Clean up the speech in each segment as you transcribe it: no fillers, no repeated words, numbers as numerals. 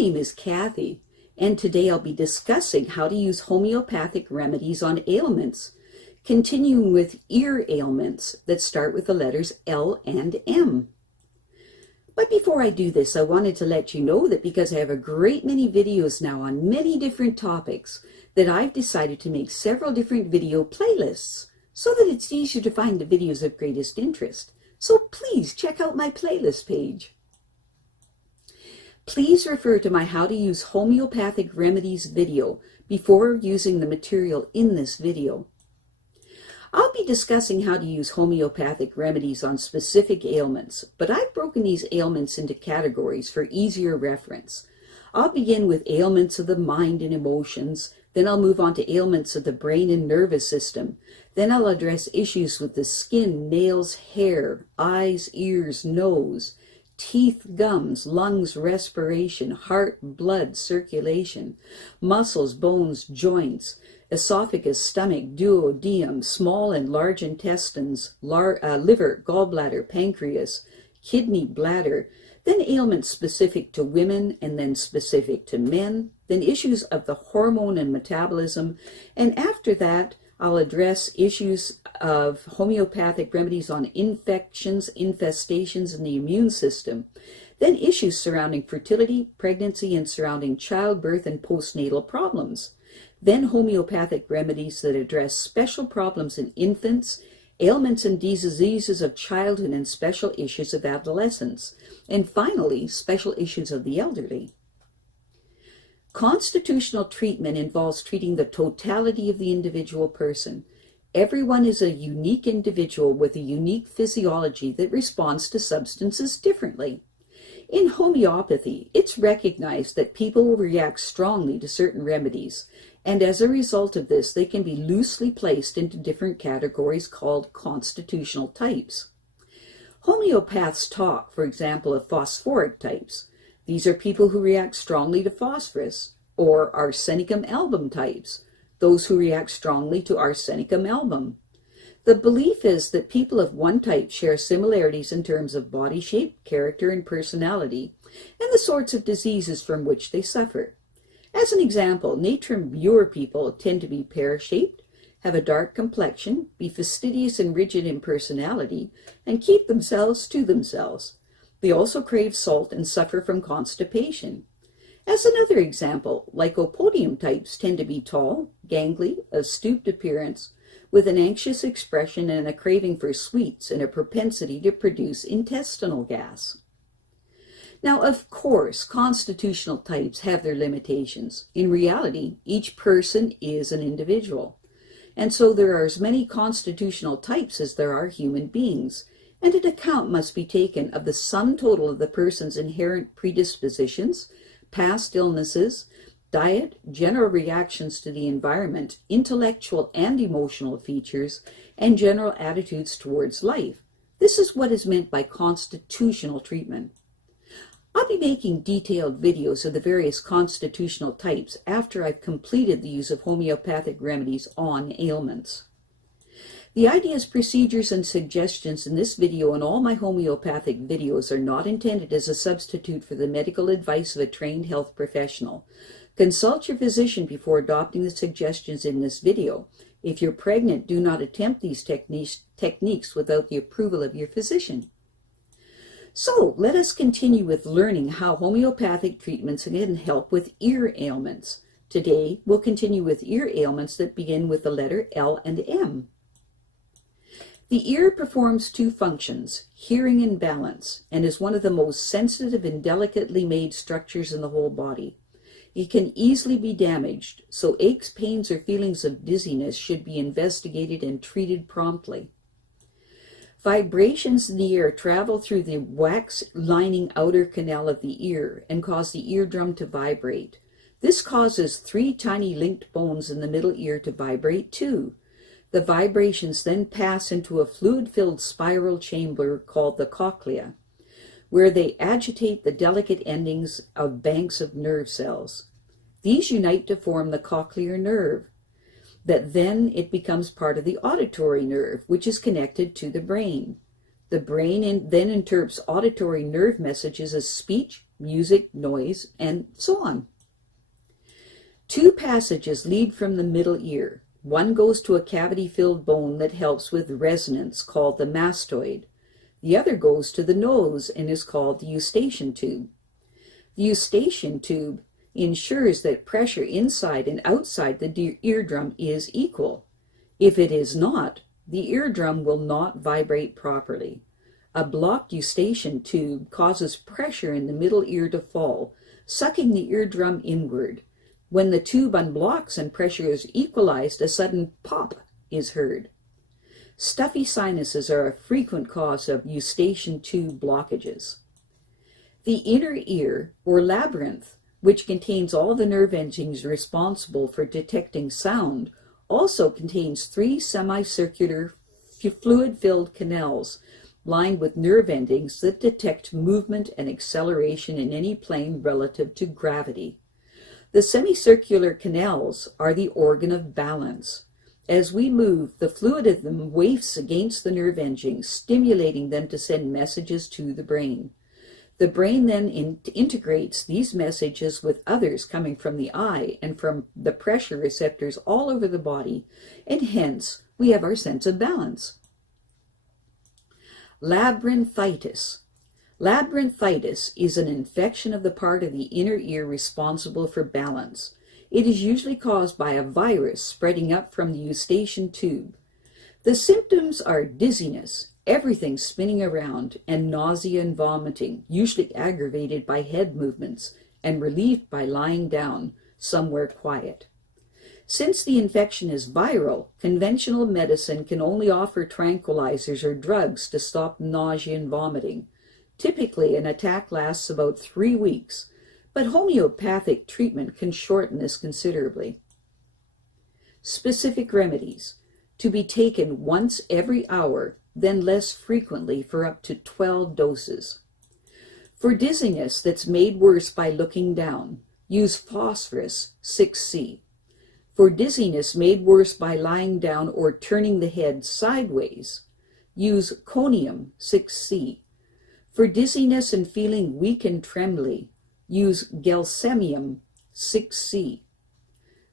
name is Kathy, and today I'll be discussing how to use homeopathic remedies on ailments, continuing with ear ailments that start with the letters L and M. But before I do this, I wanted to let you know that because I have a great many videos now on many different topics, that I've decided to make several different video playlists so that it's easier to find the videos of greatest interest. So please check out my playlist page. Please refer to my How to Use Homeopathic Remedies video before using the material in this video. I'll be discussing how to use homeopathic remedies on specific ailments, but I've broken these ailments into categories for easier reference. I'll begin with ailments of the mind and emotions, then I'll move on to ailments of the brain and nervous system. Then I'll address issues with the skin, nails, hair, eyes, ears, nose, teeth, gums, lungs, respiration, heart, blood, circulation, muscles, bones, joints, esophagus, stomach, duodenum, small and large intestines, liver, gallbladder, pancreas, kidney, bladder, then ailments specific to women and then specific to men, then issues of the hormone and metabolism, and after that I'll address issues of homeopathic remedies on infections, infestations in the immune system, then issues surrounding fertility, pregnancy, and surrounding childbirth and postnatal problems, then homeopathic remedies that address special problems in infants, ailments and diseases of childhood, and special issues of adolescence, and finally, special issues of the elderly. Constitutional treatment involves treating the totality of the individual person. Everyone is a unique individual with a unique physiology that responds to substances differently. In homeopathy, it's recognized that people will react strongly to certain remedies, and as a result of this, they can be loosely placed into different categories called constitutional types. Homeopaths talk, for example, of phosphoric types. These are people who react strongly to phosphorus, or arsenicum album types, those who react strongly to arsenicum album. The belief is that people of one type share similarities in terms of body shape, character, and personality, and the sorts of diseases from which they suffer. As an example, Natrum Mur people tend to be pear-shaped, have a dark complexion, be fastidious and rigid in personality, and keep themselves to themselves. They also crave salt and suffer from constipation. As another example, lycopodium types tend to be tall, gangly, a stooped appearance, with an anxious expression and a craving for sweets and a propensity to produce intestinal gas. Now, of course, constitutional types have their limitations. In reality, each person is an individual, and so there are as many constitutional types as there are human beings, and an account must be taken of the sum total of the person's inherent predispositions, past illnesses, diet, general reactions to the environment, intellectual and emotional features, and general attitudes towards life. This is what is meant by constitutional treatment. I'll be making detailed videos of the various constitutional types after I've completed the use of homeopathic remedies on ailments. The ideas, procedures, and suggestions in this video and all my homeopathic videos are not intended as a substitute for the medical advice of a trained health professional. Consult your physician before adopting the suggestions in this video. If you're pregnant, do not attempt these techniques without the approval of your physician. So, let us continue with learning how homeopathic treatments can help with ear ailments. Today, we'll continue with ear ailments that begin with the letter L and M. The ear performs two functions, hearing and balance, and is one of the most sensitive and delicately made structures in the whole body. It can easily be damaged, so aches, pains, or feelings of dizziness should be investigated and treated promptly. Vibrations in the ear travel through the wax-lining outer canal of the ear and cause the eardrum to vibrate. This causes 3 tiny linked bones in the middle ear to vibrate too. The vibrations then pass into a fluid-filled spiral chamber called the cochlea, where they agitate the delicate endings of banks of nerve cells. These unite to form the cochlear nerve, that then it becomes part of the auditory nerve, which is connected to the brain. The brain then interprets auditory nerve messages as speech, music, noise, and so on. Two passages lead from the middle ear. One goes to a cavity-filled bone that helps with resonance, called the mastoid. The other goes to the nose and is called the eustachian tube. The eustachian tube ensures that pressure inside and outside the eardrum is equal. If it is not, the eardrum will not vibrate properly. A blocked eustachian tube causes pressure in the middle ear to fall, sucking the eardrum inward. When the tube unblocks and pressure is equalized, a sudden pop is heard. Stuffy sinuses are a frequent cause of eustachian tube blockages. The inner ear, or labyrinth, which contains all the nerve endings responsible for detecting sound, also contains three semicircular fluid-filled canals lined with nerve endings that detect movement and acceleration in any plane relative to gravity. The semicircular canals are the organ of balance. As we move, the fluid of them wafts against the nerve endings, stimulating them to send messages to the brain. The brain then integrates these messages with others coming from the eye and from the pressure receptors all over the body, and hence we have our sense of balance. Labyrinthitis. Labyrinthitis is an infection of the part of the inner ear responsible for balance. It is usually caused by a virus spreading up from the eustachian tube. The symptoms are dizziness, everything spinning around, and nausea and vomiting, usually aggravated by head movements and relieved by lying down somewhere quiet. Since the infection is viral, conventional medicine can only offer tranquilizers or drugs to stop nausea and vomiting. Typically, an attack lasts about 3 weeks, but homeopathic treatment can shorten this considerably. Specific remedies, to be taken once every hour, then less frequently for up to 12 doses. For dizziness that's made worse by looking down, use Phosphorus 6C. For dizziness made worse by lying down or turning the head sideways, use Conium 6C. For dizziness and feeling weak and trembly, use Gelsemium 6C.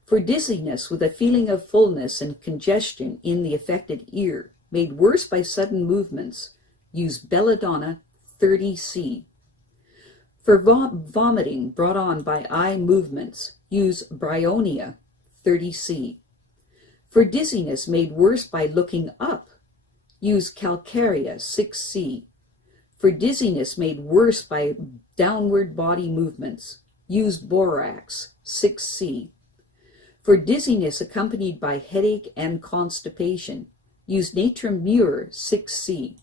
For dizziness with a feeling of fullness and congestion in the affected ear, made worse by sudden movements, use Belladonna 30C. For vomiting brought on by eye movements, use Bryonia 30C. For dizziness made worse by looking up, use Calcarea 6C. For dizziness made worse by downward body movements, use Borax 6C. For dizziness accompanied by headache and constipation, use Natrum Mur 6C.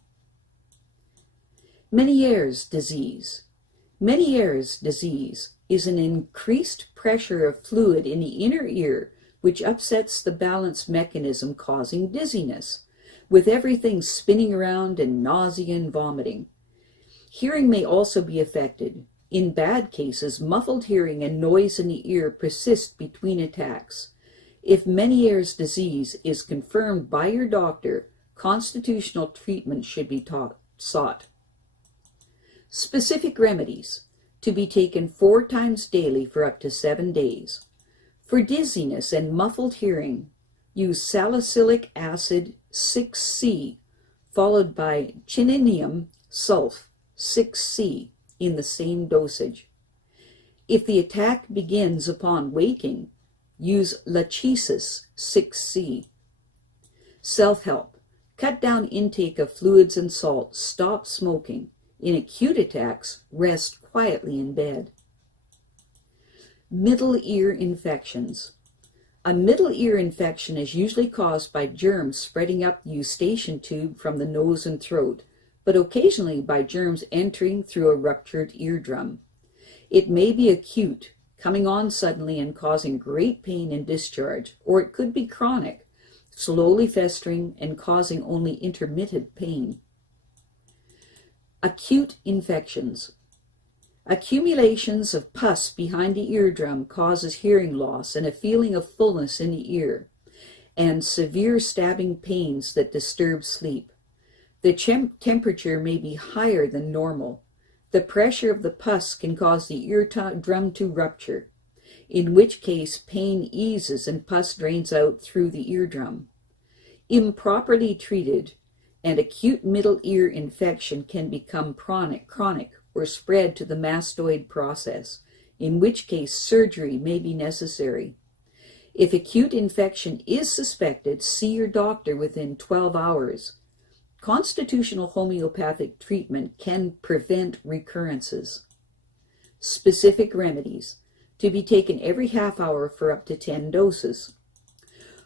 Meniere's disease. Meniere's disease is an increased pressure of fluid in the inner ear which upsets the balance mechanism, causing dizziness, with everything spinning around and nausea and vomiting. Hearing may also be affected. In bad cases, muffled hearing and noise in the ear persist between attacks. If Meniere's disease is confirmed by your doctor, constitutional treatment should be sought. Specific remedies, to be taken 4 times daily for up to 7 days. For dizziness and muffled hearing, use Salicylic Acid 6C, followed by Chimnum sulph 6C in the same dosage. If the attack begins upon waking, use Lachesis 6C. Self-help. Cut down intake of fluids and salt. Stop smoking. In acute attacks, rest quietly in bed. Middle ear infections. A middle ear infection is usually caused by germs spreading up the eustachian tube from the nose and throat, but occasionally by germs entering through a ruptured eardrum. It may be acute, coming on suddenly and causing great pain and discharge, or it could be chronic, slowly festering and causing only intermittent pain. Acute infections. Accumulations of pus behind the eardrum causes hearing loss and a feeling of fullness in the ear, and severe stabbing pains that disturb sleep. The temperature may be higher than normal. The pressure of the pus can cause the eardrum to rupture, in which case pain eases and pus drains out through the eardrum. Improperly treated, an acute middle ear infection can become chronic or spread to the mastoid process, in which case surgery may be necessary. If acute infection is suspected, see your doctor within 12 hours. Constitutional homeopathic treatment can prevent recurrences. Specific remedies, to be taken every half hour for up to 10 doses.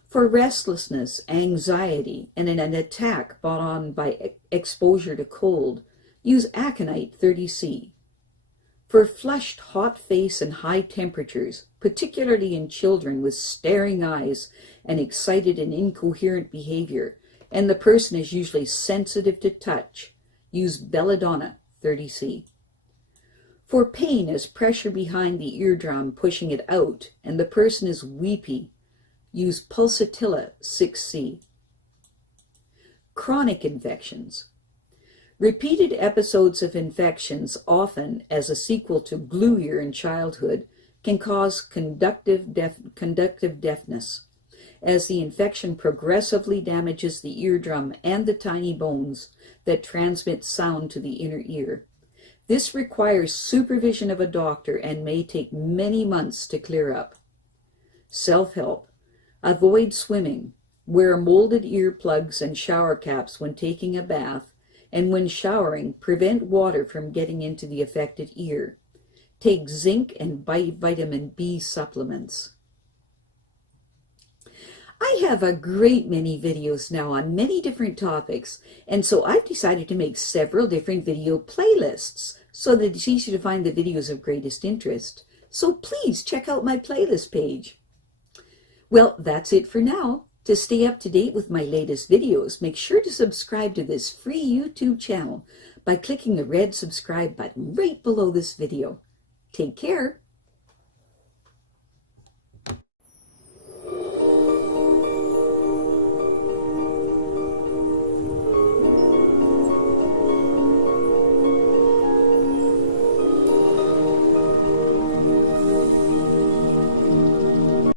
For restlessness, anxiety, and an attack brought on by exposure to cold, use Aconite 30C. For flushed, hot face and high temperatures, particularly in children with staring eyes and excited and incoherent behavior, and the person is usually sensitive to touch, use Belladonna 30C. For pain as pressure behind the eardrum pushing it out and the person is weepy, use Pulsatilla 6C. Chronic infections. Repeated episodes of infections, often as a sequel to glue ear in childhood, can cause conductive deafness, as the infection progressively damages the eardrum and the tiny bones that transmit sound to the inner ear. This requires supervision of a doctor and may take many months to clear up. Self-help. Avoid swimming. Wear molded earplugs and shower caps when taking a bath, and when showering, prevent water from getting into the affected ear. Take zinc and vitamin B supplements. I have a great many videos now on many different topics, and so I've decided to make several different video playlists so that it's easy to find the videos of greatest interest. So please check out my playlist page. Well, that's it for now. To stay up to date with my latest videos, make sure to subscribe to this free YouTube channel by clicking the red subscribe button right below this video. Take care.